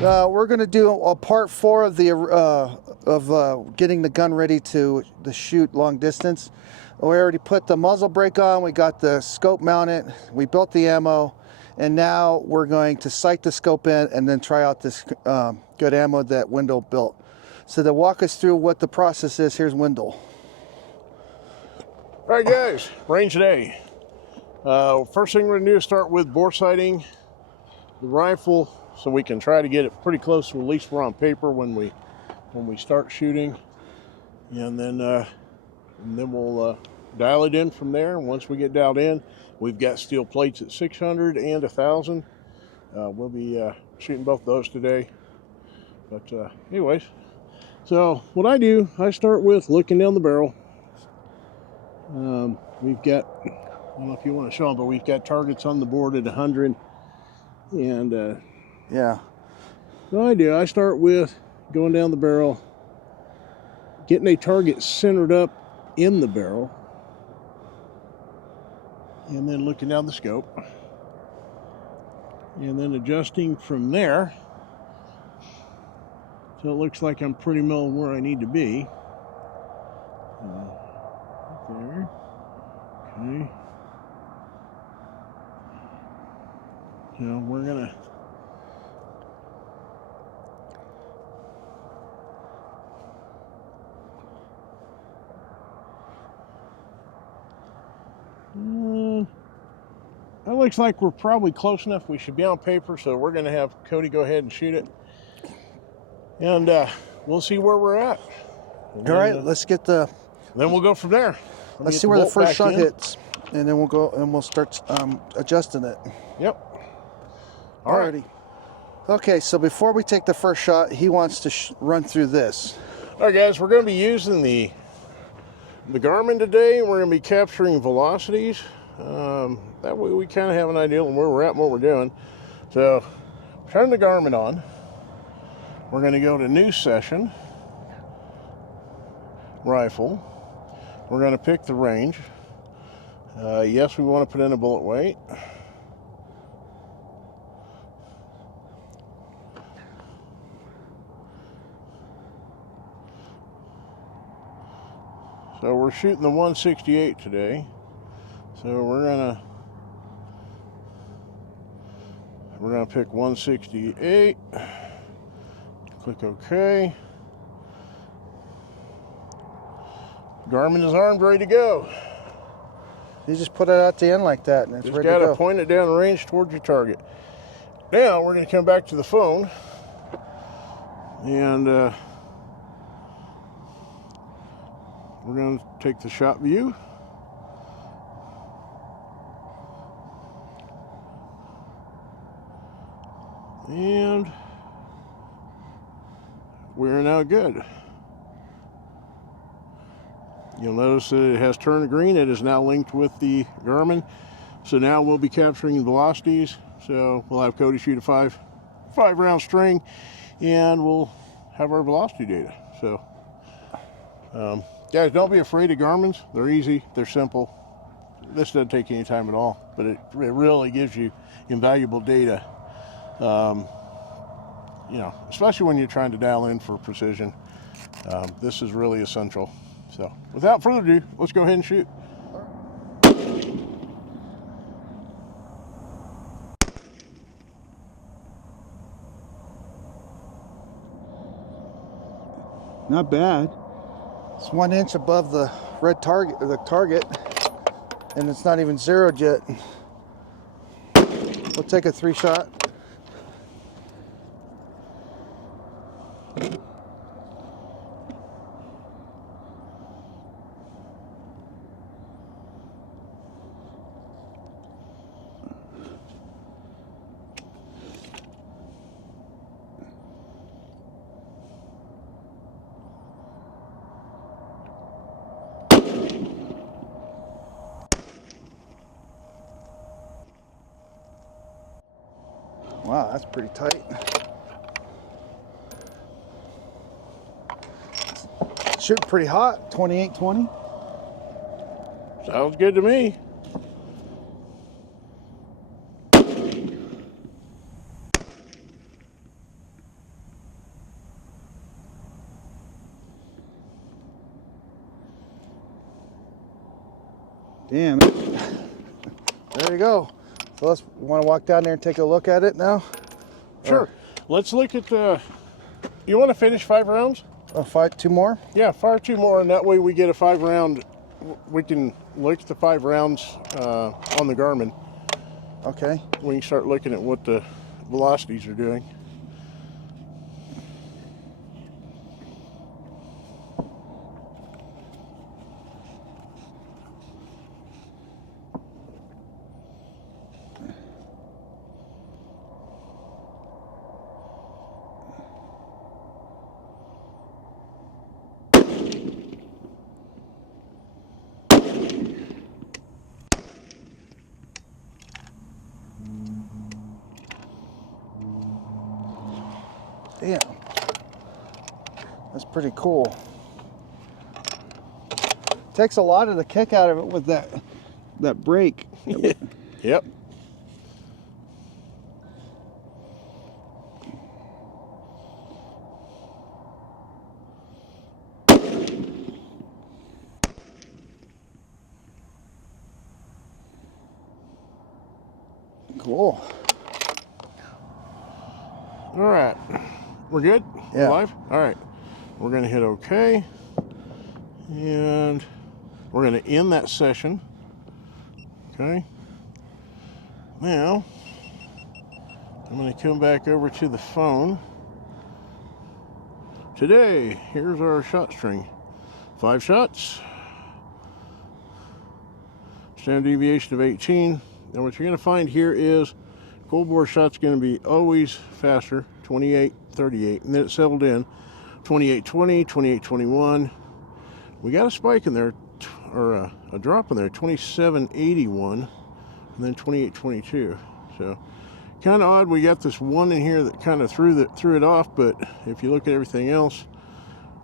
We're going to do a part 4 of the getting the gun ready to shoot long distance. We already put the muzzle brake on. We got the scope mounted. We built the ammo, and now we're going to sight the scope in and then try out this good ammo that Wendell built. So to walk us through what the process is, here's Wendell. All right, guys, range day. First thing we're gonna do is start with bore sighting the rifle, so we can try to get it pretty close to at least we're on paper when we start shooting, and then we'll dial it in from there. And once we get dialed in, we've got steel plates at 600 and 1000. We'll be shooting both those today. But anyways, so what I do, I start with looking down the barrel. We've got, I don't know if you want to show them, but we've got targets on the board at 100. And yeah. What I start with going down the barrel, getting a target centered up in the barrel, and then looking down the scope, and then adjusting from there so it looks like I'm pretty well where I need to be. There. Okay. So we're gonna that looks like we're probably close enough. We should be on paper, so we're gonna have Cody go ahead and shoot it, and we'll see where we're at. All right, let's get the. Then we'll go from there. Let's see where the first shot hits, and then we'll go and we'll start adjusting it. Yep. Alrighty. Okay, so before we take the first shot, he wants to run through this. All right, guys, we're going to be using the Garmin today. We're going to be capturing velocities. That way we kind of have an idea on where we're at and what we're doing. So turn the Garmin on. We're going to go to new session, rifle. We're going to pick the range. Yes, we want to put in a bullet weight. So we're shooting the 168 today. So we're gonna pick 168. Click OK. Garmin is armed, ready to go. You just put it out the end like that, and it's ready to go. Just got to point it down the range towards your target. Now we're going to come back to the phone, and we're going to take the shot view. And we're now good. You'll notice that it has turned green. It is now linked with the Garmin. So now we'll be capturing velocities. So we'll have Cody shoot a five round string, and we'll have our velocity data. So guys, don't be afraid of Garmin's. They're easy, they're simple. This doesn't take any time at all, but it really gives you invaluable data. You know, especially when you're trying to dial in for precision. This is really essential. So without further ado, let's go ahead and shoot. Not bad. It's 1 inch above the red target, and it's not even zeroed yet. We'll take a 3 shot. Wow, that's pretty tight. Shooting pretty hot, 28-20. Sounds good to me. Damn it. There you go. So let's want to walk down there and take a look at it now. Sure. Let's look at the. You want to finish 5 rounds? Fight 2 more. Yeah, fire 2 more, and that way we get a 5 round. We can look at the 5 rounds on the Garmin. Okay. We can start looking at what the velocities are doing. Damn. That's pretty cool. Takes a lot of the kick out of it with that brake. Yep. Cool. All right. We're good? Yeah. We're live? All right. We're going to hit OK. And we're going to end that session. Okay. Now, I'm going to come back over to the phone. Today, here's our shot string. 5 shots. Standard deviation of 18. And what you're going to find here is cold bore shot's going to be always faster, 28-38, and then it settled in 28-20, 28-21. We got a spike in there, or a drop in there, 27-81, and then 28-22. So kind of odd. We got this one in here that kind of threw it off, but if you look at everything else,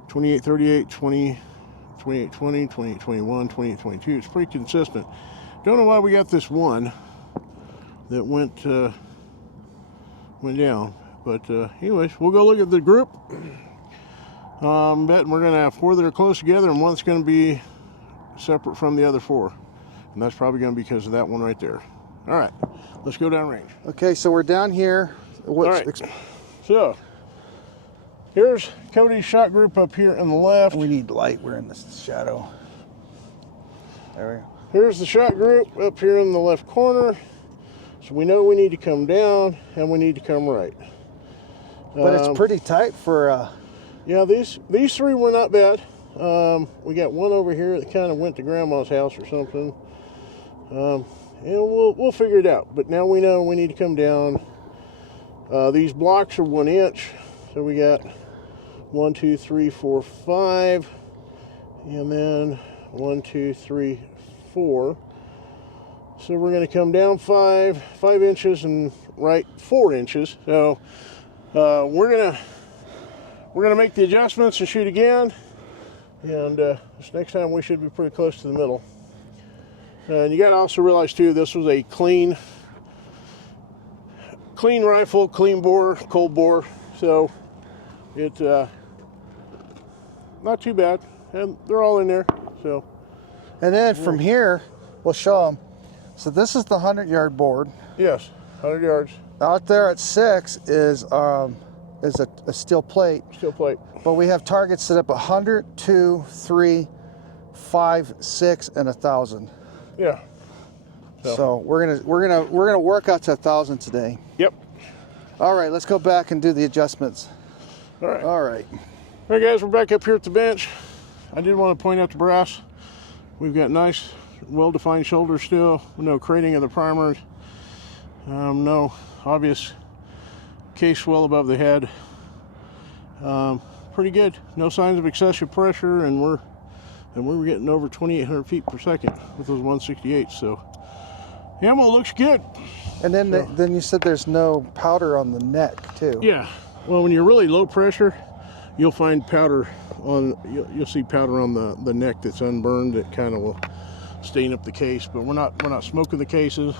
28-38, 28-20, 28-21, 28-22. It's pretty consistent. Don't know why we got this one that went down, but anyways, we'll go look at the group. Betting we're gonna have 4 that are close together and 1 that's gonna be separate from the other 4, and that's probably gonna be because of that one right there. All right, let's go down range. Okay, so we're down here. All right. So here's Cody's shot group up here on the left. We need light. We're in the shadow. There we go. Here's the shot group up here in the left corner. So we know we need to come down and we need to come right. But it's pretty tight for. Yeah, these 3 were not bad. We got one over here that kind of went to Grandma's house or something. And we'll figure it out. But now we know we need to come down. These blocks are 1 inch. So we got 1, 2, 3, 4, 5. And then 1, 2, 3, 4. So we're going to come down 5 inches and right 4 inches. So we're gonna make the adjustments and shoot again. And this next time we should be pretty close to the middle. And you got to also realize too, this was a clean rifle, clean bore, cold bore. So it's not too bad, and they're all in there. So. And then from here, we'll show them. So this is the 100-yard board. Yes, 100 yards. Out there at 6 is a steel plate. Steel plate. But we have targets set up 100, 2, 3, 5, 6, and 1,000. Yeah. So we're gonna work out to 1,000 today. Yep. All right, let's go back and do the adjustments. All right. All right. All right, guys, we're back up here at the bench. I did want to point out the brass. We've got nice, well-defined shoulders still. No crating of the primers. No obvious case swell above the head. Pretty good. No signs of excessive pressure, and we're getting over 2,800 feet per second with those 168. So ammo looks good. And then then you said there's no powder on the neck too. Yeah. Well, when you're really low pressure, you'll find powder on. You'll see powder on the neck that's unburned that kind of will stain up the case. But we're not smoking the cases.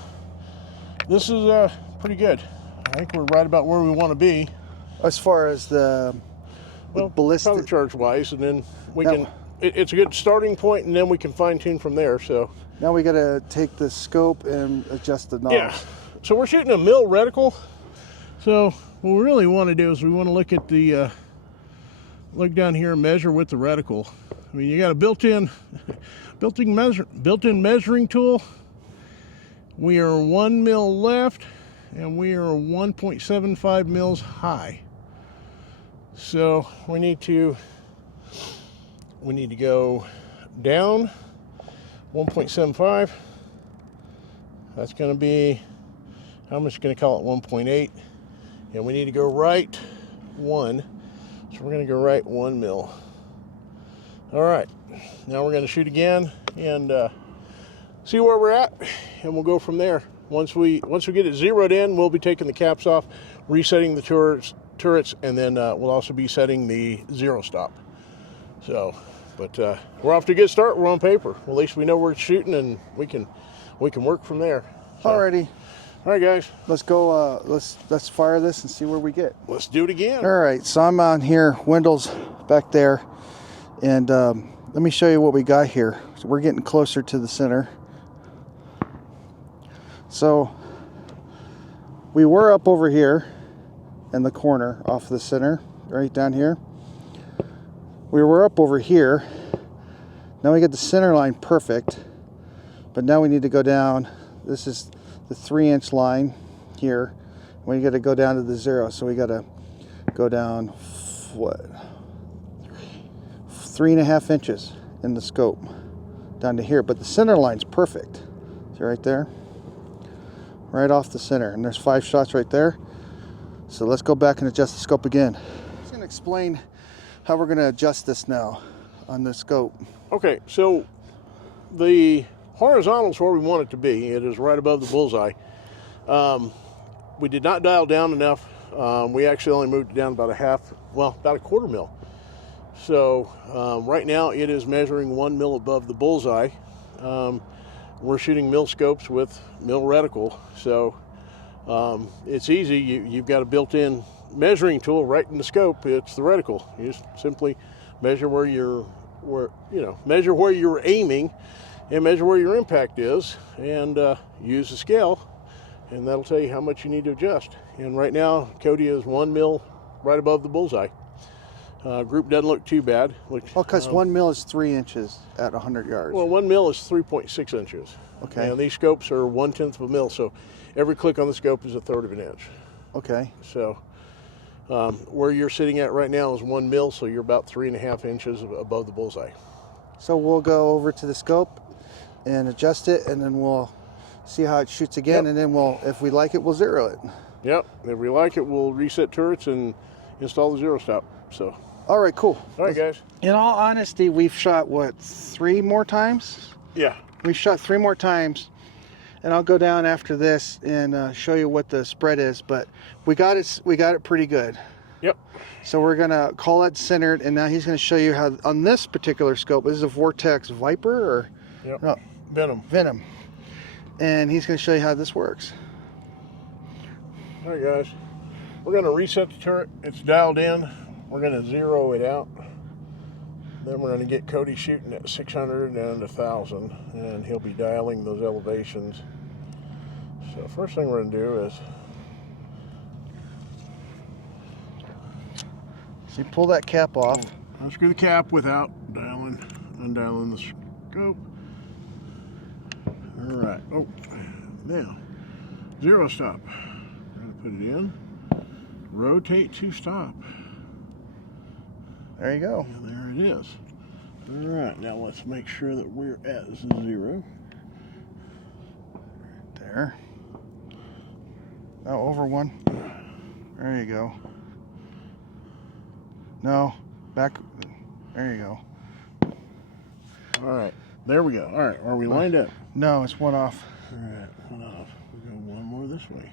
This is pretty good. I think we're right about where we want to be. As far as the ballistic powder charge wise, and then we can it's a good starting point, and then we can fine tune from there. So now we got to take the scope and adjust the knob. yeah, so we're shooting a mil reticle. So what we really want to do is we want to look at the look down here and measure with the reticle. I mean, you got a built-in measuring tool. We are 1 mil left, and we are 1.75 mils high. So we need to go down 1.75. That's going to be, I'm just going to call it 1.8, and we need to go right 1. So we're going to go right 1 mil. All right, now we're going to shoot again and see where we're at, and we'll go from there. Once we get it zeroed in, we'll be taking the caps off, resetting the turrets, and then we'll also be setting the zero stop. So, but we're off to a good start. We're on paper. Well, at least we know we're shooting, and we can work from there. So, Alrighty. All right, guys. Let's go. Let's fire this and see where we get. Let's do it again. All right. So I'm on here. Wendell's back there, and let me show you what we got here. So we're getting closer to the center. So we were up over here in the corner off the center, right down here. We were up over here. Now we get the center line perfect, but now we need to go down. This is the 3-inch line here. We got to go down to the 0. So we got to go down, what, 3.5 inches in the scope down to here. But the center line's perfect. See right there? Right off the center. And there's 5 shots right there. So let's go back and adjust the scope again. I'm just going to explain how we're going to adjust this now on the scope. Okay, so the horizontal is where we want it to be. It is right above the bullseye. We did not dial down enough. We actually only moved it down about about a quarter mil. So right now it is measuring 1 mil above the bullseye. We're shooting mil scopes with mil reticle. So it's easy. You've got a built-in measuring tool right in the scope. It's the reticle. You just simply measure measure where you're aiming, and measure where your impact is, and use the scale, and that'll tell you how much you need to adjust. And right now, Cody is 1 mil right above the bullseye. Group doesn't look too bad. Because 1 mil is 3 inches at 100 yards. Well, 1 mil is 3.6 inches. Okay. And these scopes are 1/10 of a mil, so every click on the scope is 1/3 of an inch. Okay. So where you're sitting at right now is 1 mil, so you're about 3.5 inches above the bullseye. So we'll go over to the scope and adjust it, and then we'll see how it shoots again, Yep. and then if we like it, we'll zero it. Yep. If we like it, we'll reset turrets and install the zero stop. So. All right, cool. All right, guys. In all honesty, we've shot, what, 3 more times? Yeah. We've shot 3 more times, and I'll go down after this and show you what the spread is, but we got it pretty good. Yep. So we're gonna call it centered, and now he's gonna show you how, on this particular scope, this is a Vortex Viper, or? Yep. No, Venom. And he's gonna show you how this works. All right, guys. We're gonna reset the turret. It's dialed in. We're going to zero it out. Then we're going to get Cody shooting at 600 and 1,000, and he'll be dialing those elevations. So first thing we're going to do is... So you pull that cap off. Unscrew the cap without undialing the scope. All right. Oh, now, zero stop. We're going to put it in. Rotate to stop. There you go. And there it is. All right, now let's make sure that we're at 0. Right there. Oh, over 1. There you go. No, back. There you go. All right, there we go. All right, are we lined up? No, it's 1 off. All right, 1 off. We'll go 1 more this way.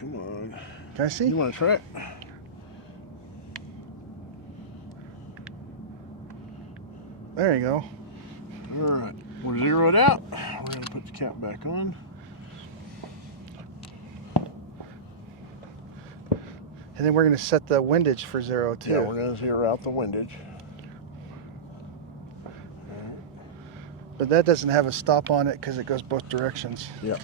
Come on. Can I see? You want to try it? There you go. All right, we're zeroed out. We're going to put the cap back on. And then we're going to set the windage for 0 too. Yeah, we're going to zero out the windage. But that doesn't have a stop on it because it goes both directions. Yep.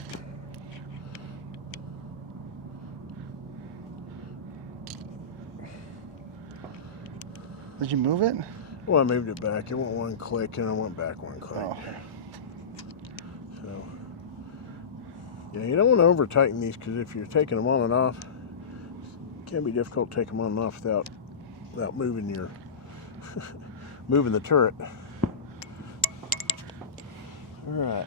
Did you move it? Well, I moved it back. It went one click and I went back one click. Oh. So, yeah, you don't want to over tighten these because if you're taking them on and off, it can be difficult to take them on and off without moving your moving the turret. All right.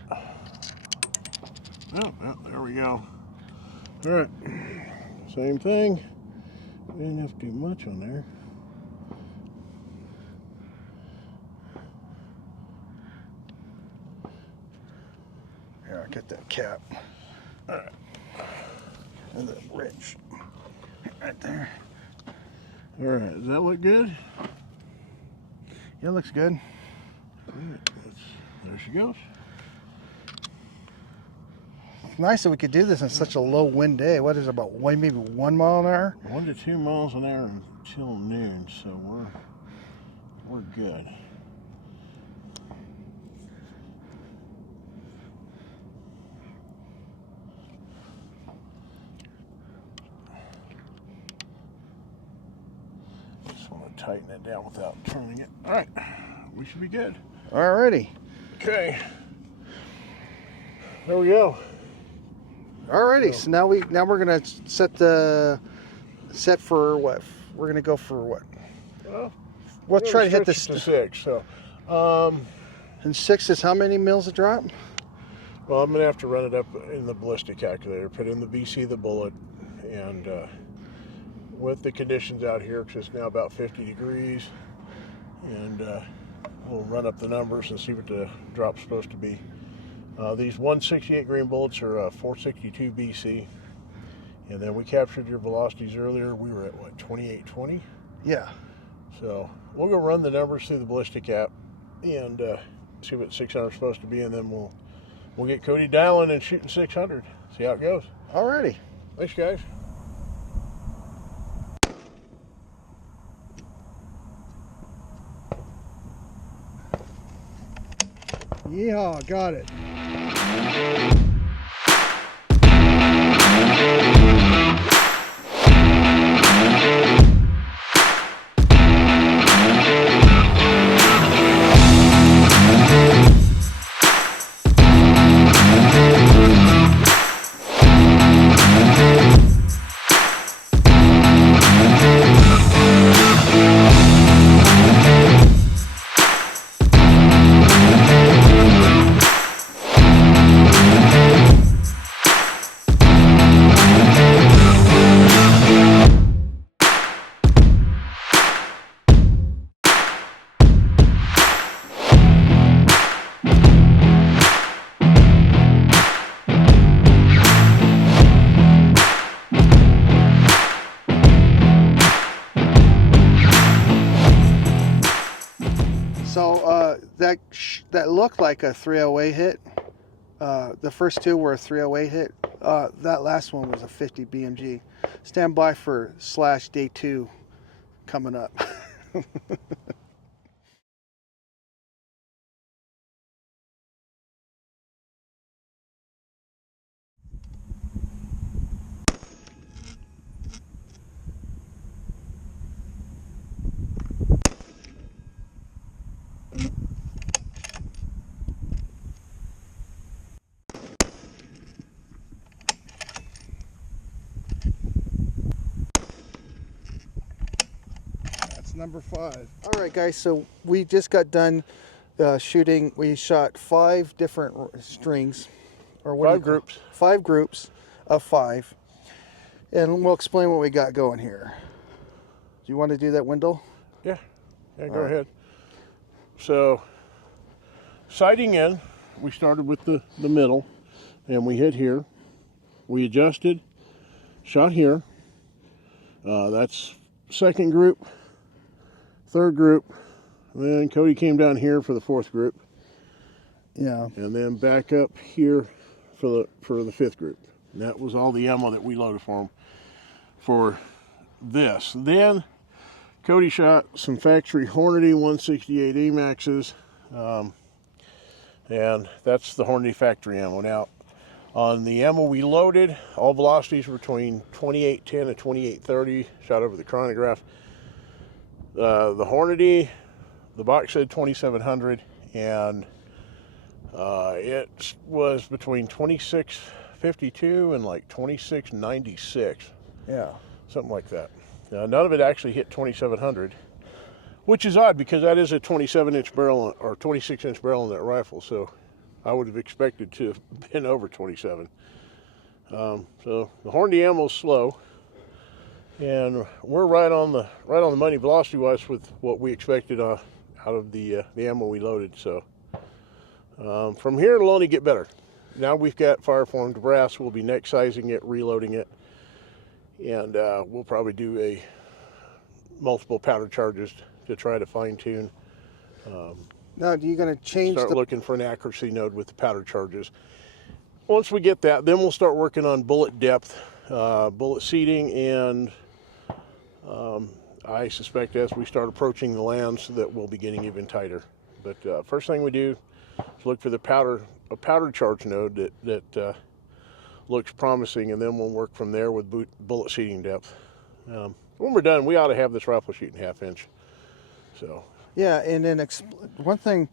Oh, there we go. All right. Same thing. We didn't have to do much on there. Here, I'll get that cap. All right. And the wrench. Right there. All right. Does that look good? Yeah, it looks good. All right. There she goes. Nice that we could do this on such a low wind day. What is it, about maybe 1 mile an hour? 1 to 2 miles an hour until noon, so we're good. Just want to tighten it down without turning it. All right, we should be good. Alrighty. Okay. There we go. Alrighty. So now we're gonna set for what? We're gonna go for what? Well, We'll try to hit this. to 6. So, And 6 is how many mils a drop? well, I'm gonna have to run it up in the ballistic calculator, put in the BC of the bullet, and with the conditions out here, because it's now about 50 degrees, and we'll run up the numbers and see what the drop's supposed to be. These 168 grain bullets are 462 BC, and then we captured your velocities earlier. We were at what, 2820? Yeah. So we'll go run the numbers through the ballistic app and see what 600 is supposed to be, and then we'll get Cody dialing and shooting 600. See how it goes. Alrighty. Thanks, guys. Yeehaw, got it. So that looked like a 308 hit. The first 2 were a 308 hit. That last one was a 50 BMG. Stand by for / day 2 coming up. Number 5. All right, guys, so we just got done shooting. We shot 5 different strings, or what? 5 groups. 5 groups of 5, and we'll explain what we got going here. Do you want to do that, Wendell? Yeah, go ahead. So, sighting in, we started with the middle, and we hit here. We adjusted, shot here. That's second group. Third group, and then Cody came down here for the 4th group. Yeah. And then back up here for the 5th group. And that was all the ammo that we loaded for them for this. Then Cody shot some factory Hornady 168 AMAXs, and that's the Hornady factory ammo. Now, on the ammo we loaded, all velocities were between 2810 and 2830, shot over the chronograph. The Hornady, the box said 2700, and it was between 2652 and like 2696. Yeah. Something like that. None of it actually hit 2700, which is odd because that is a 27-inch barrel or 26-inch barrel in that rifle, so I would have expected to have been over 27. So the Hornady ammo's slow, and we're right on the money velocity-wise with what we expected out of the ammo we loaded. So from here it'll only get better. Now we've got fire-formed brass. We'll be neck sizing it, reloading it, and we'll probably do a multiple powder charges to try to fine-tune. Now, are you going to change Start looking for an accuracy node with the powder charges. Once we get that, then we'll start working on bullet depth, bullet seating, and I suspect as we start approaching the lands that we'll be getting even tighter. But first thing we do is look for a powder charge node that looks promising, and then we'll work from there with bullet seating depth. When we're done, we ought to have this rifle shooting half-inch. So. Yeah, and then one thing,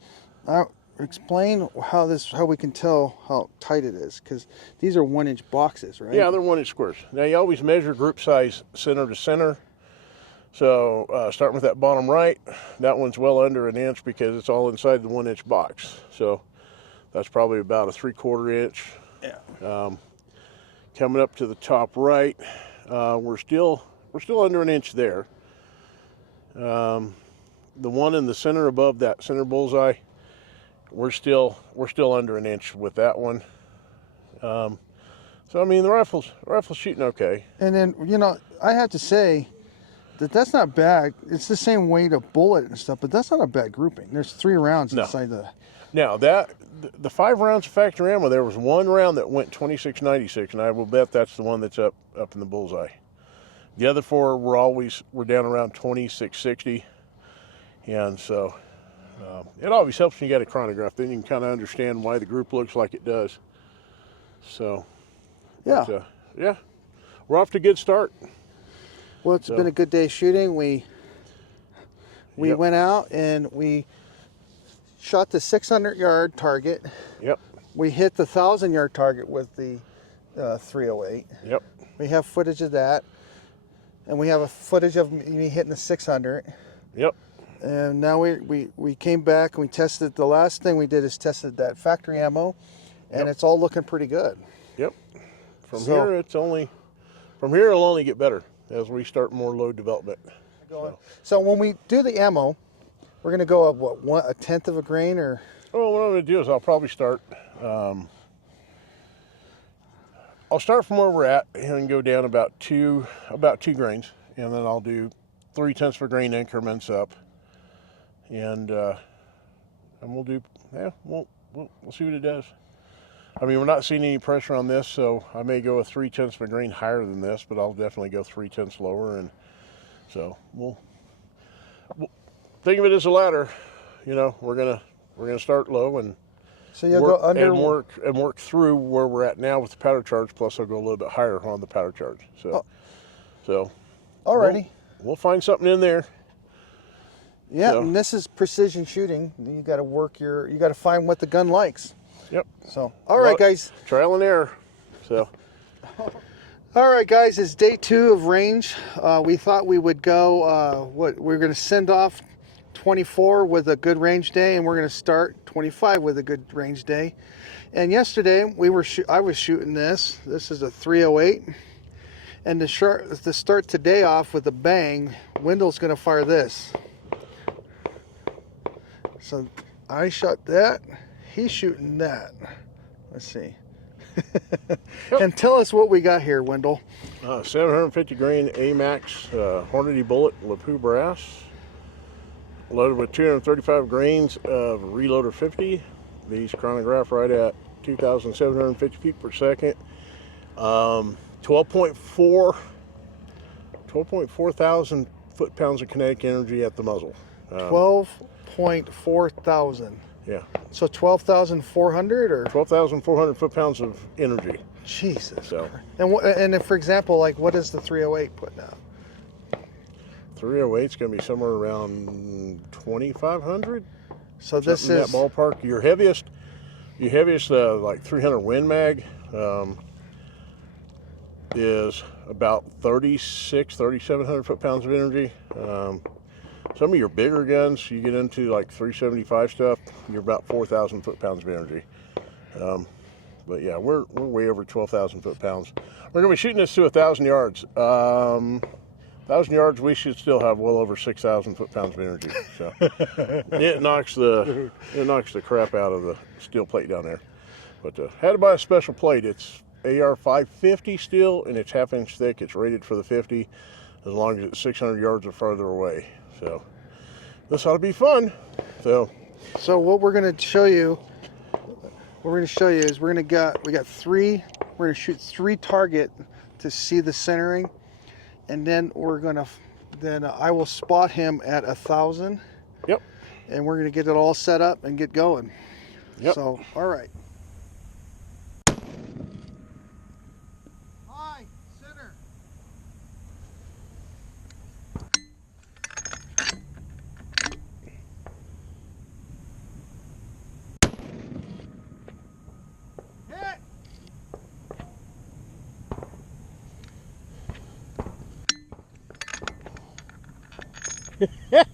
explain how we can tell how tight it is, because these are 1-inch boxes, right? Yeah, they're 1-inch squares. Now you always measure group size center to center. So starting with that bottom right, that one's well under an inch because it's all inside the 1-inch box. So that's probably about a 3/4 inch. Yeah. Coming up to the top right, we're still under an inch there. The one in the center above that center bullseye, we're still under an inch with that one. So I mean the rifle's shooting okay. And then I have to say that's not bad. It's the same weight of bullet and stuff, but that's not a bad grouping. There's 3 rounds inside the. Now the 5 rounds of factory ammo, there was 1 round that went 2696, and I will bet that's the one that's up in the bullseye. The other 4 were down around 2660. And so it always helps when you got a chronograph. Then you can kind of understand why the group looks like it does. So, yeah. But, yeah, we're off to a good start. Well, it's been a good day shooting. We went out and we shot the 600-yard target. Yep. We hit the 1,000-yard target with the 308. Yep. We have footage of that. And we have a footage of me hitting the 600. Yep. And now we came back and we tested. The last thing we did is tested that factory ammo, and it's all looking pretty good. Yep. From here it'll only get better as we start more load development. So when we do the ammo, we're going to go up what, 1/10 of a grain or? Well, what I'm going to do is I'll probably start. I'll start from where we're at and go down about two grains, and then I'll do 0.3 of a grain increments up. And we'll do, we'll see what it does. I mean, we're not seeing any pressure on this, so I may go 0.3 of a grain higher than this, but I'll definitely go 0.3 lower. And so we'll think of it as a ladder. We're gonna start low and so you'll go under and work through where we're at now with the powder charge. Plus, I'll go a little bit higher on the powder charge. So alrighty, we'll find something in there. Yeah, so. And this is precision shooting. You got to find what the gun likes. Yep. So, all right, guys. Trial and error. So. All right, guys. It's day 2 of range. We thought we would go. We're going to send off 24 with a good range day, and we're going to start 25 with a good range day. And yesterday I was shooting this. This is a 308. And to start today off with a bang, Wendell's going to fire this. So I shot that. He's shooting that. Let's see. Yep. And tell us what we got here, Wendell. 750 grain AMAX Hornady bullet, Lapua brass, loaded with 235 grains of Reloader 50. These chronograph right at 2,750 feet per second. 12.4 12.4 thousand foot-pounds of kinetic energy at the muzzle. 12.4 thousand. Yeah. So 12,400 or 12,400 foot-pounds of energy. Jesus. So. And if, for example, like what is the 308 putting out? 308 is going to be somewhere around 2,500. So this is that ballpark. Your heaviest like 300 Win Mag is about 3,700 foot-pounds of energy. Some of your bigger guns, you get into like 375 stuff, you're about 4,000 foot-pounds of energy. But yeah, we're way over 12,000 foot-pounds. We're going to be shooting this to 1,000 yards. 1,000 yards, we should still have well over 6,000 foot-pounds of energy. So it knocks the crap out of the steel plate down there. But had to buy a special plate. It's AR 550 steel, and it's 1/2 inch thick. It's rated for the 50, as long as it's 600 yards or farther away. So this ought to be fun. So what we're going to show you. What we're going to show you is we're going to shoot 3 target to see the centering, and then I will spot him at 1,000. Yep. And we're going to get it all set up and get going. Yep. So, all right. Hi, center. Hit.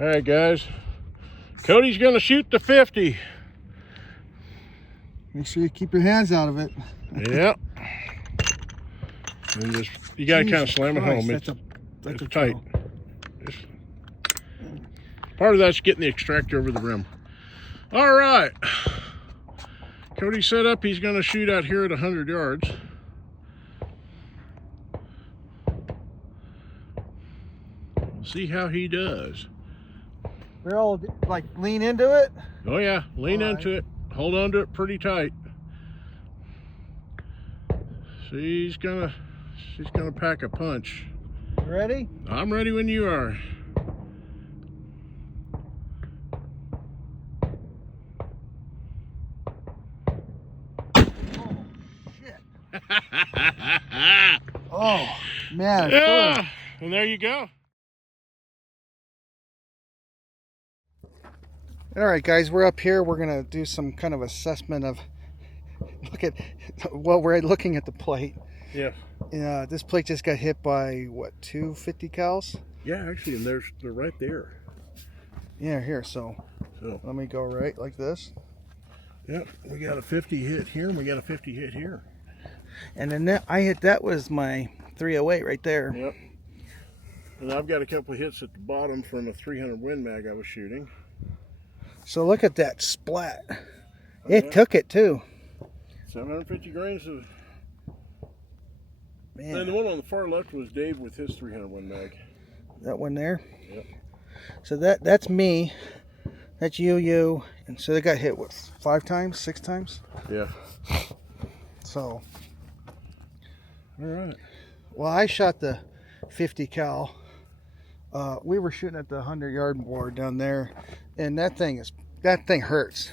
all right, guys. Cody's going to shoot the 50. Make sure you keep your hands out of it. Yep. And just you got to kind of slam it home. It's tight. Part of that's getting the extractor over the rim. All right. Cody set up. He's going to shoot out here at 100 yards. We'll see how he does. We're all like lean into it. Oh yeah, lean into it. Hold on to it pretty tight. She's gonna pack a punch. Ready? I'm ready when you are. Oh shit. Oh man. Yeah. And there you go. All right, guys, we're up here. We're gonna do some kind of assessment of we're looking at the plate. Yeah. This plate just got hit by what, 250 cals? Yeah, actually, and they're right there. Yeah, here. So let me go right like this. Yep, we got a 50 hit here, and we got a 50 hit here. And then that was my 308 right there. Yep. And I've got a couple of hits at the bottom from a 300 Win Mag I was shooting. So look at that splat. It took it too. 750 grains of... Man. And the one on the far left was Dave with his 300 Win Mag. That one there? Yep. So that's me. That's you. And so they got hit, what, 5 times, 6 times? Yeah. So. All right. Well, I shot the 50 cal. We were shooting at the 100-yard board down there, and that thing hurts.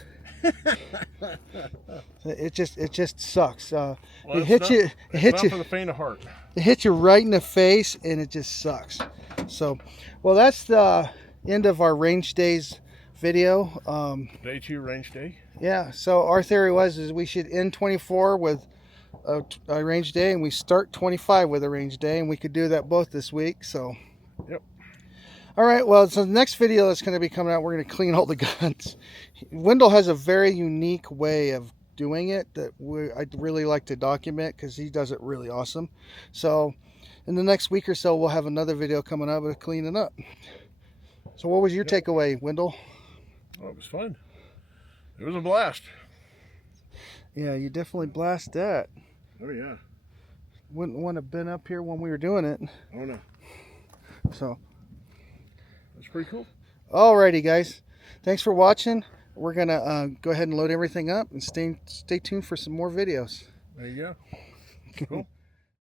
It just sucks. Well, It hits you for the faint of heart. It hits you right in the face, and it just sucks. So, well, that's the end of our range days video. Day 2 range day. Yeah. So our theory is we should end 24 with a range day, and we start 25 with a range day, and we could do that both this week. So. Yep. All right, well, so the next video that's going to be coming out, we're going to clean all the guns. Wendell has a very unique way of doing it that I'd really like to document because he does it really awesome. So in the next week or so, we'll have another video coming out of cleaning up. So what was your takeaway, Wendell? Oh, it was fun. It was a blast. Yeah, you definitely blast that. Oh, yeah. Wouldn't want to have been up here when we were doing it. Oh, no. So, That's pretty cool. alrighty, guys. Thanks for watching. We're going to go ahead and load everything up and stay tuned for some more videos. There you go. Cool.